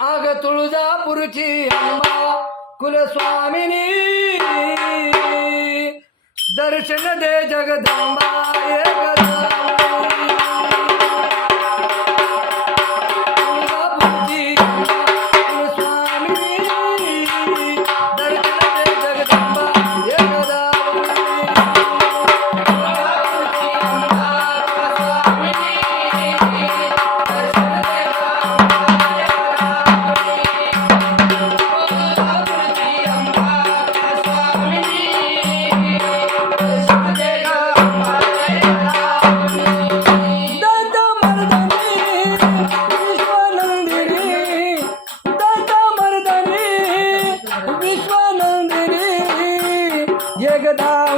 ಆಗ ತುಳುಜಾಪುರುಚಿ ಅಮ್ಮ ಕುಲಸ್ವಾಮಿನಿ ದರ್ಶನ ದೇ ಜಗದಂಬಾ Yeah, Yegada.